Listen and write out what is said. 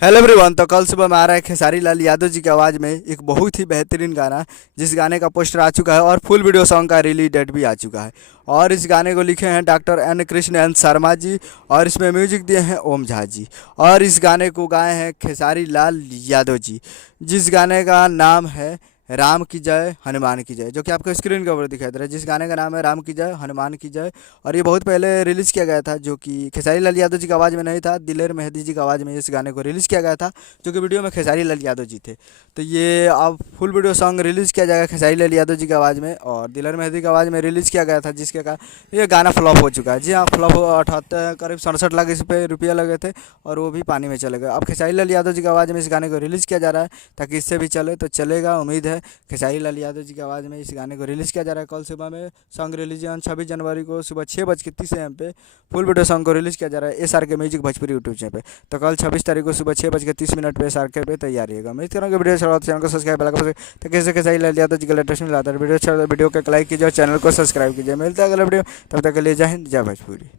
Hello everyone. तो कल सुबह में आ रहा है खेसारी लाल यादव जी की आवाज़ में एक बहुत ही बेहतरीन गाना, जिस गाने का पोस्टर आ चुका है और फुल वीडियो सॉन्ग का रिलीज डेट भी आ चुका है। और इस गाने को लिखे हैं doctor N Krishna N Sharma ji, और इसमें म्यूजिक दिए हैं ओम झा जी। और इस गाने को गाए हैं खेसारी लाल यादव जी, जिस गाने का नाम है राम की जय हनुमान की जय, जो कि आपको स्क्रीन के ऊपर दिखाई दे रहा है। जिस गाने का नाम है राम की जय हनुमान की जय, और ये बहुत पहले रिलीज़ किया गया था, जो कि खेसारी लाल यादव जी की आवाज़ में नहीं था, दिलेर मेहंदी जी की आवाज़ में इस गाने को रिलीज़ किया गया था, जो कि वीडियो में खेसारी लाल यादव जी थे। तो ये अब फुल वीडियो सॉन्ग रिलीज़ किया जाएगा खेसारी लाल यादव जी की आवाज़ में, और दिलेर मेहंदी की आवाज़ में रिलीज़ किया गया था, जिसके कारण ये गाना फ्लॉप हो चुका है। जी हाँ, फ्लॉप 78 करीब 67 लाख इस पे रुपया लगे थे, और वो भी पानी में चले गए। अब खेसारी लाल यादव जी की आवाज़ में इस गाने को रिलीज़ किया जा रहा है, ताकि इससे भी चले तो चलेगा। उम्मीद है खेसारी लाल यादव जी की आवाज़ में इस गाने को रिलीज़ किया जा रहा है। कल सुबह में सॉन्ग रिलीज 26 जनवरी को सुबह 6:30 AM पे फुल वीडियो सॉन्ग को रिलीज़ किया जा रहा है SRK music Bhojpuri YouTube channel पे। तो कल 26 तारीख को सुबह 6:30 पे SRK पे तैयार रहिएगा। मैं इस तरह के वीडियो चला चैनल को सब्सक्राइब बेल तो कैसे खेसारी लाल यादव जी का लेटेस्ट मिलाता है वीडियो को लाइक कीजिए और चैनल को सब्सक्राइब कीजिए। मिलता है अगला वीडियो, तब तक के लिए जय हिंद जय भोजपुरी।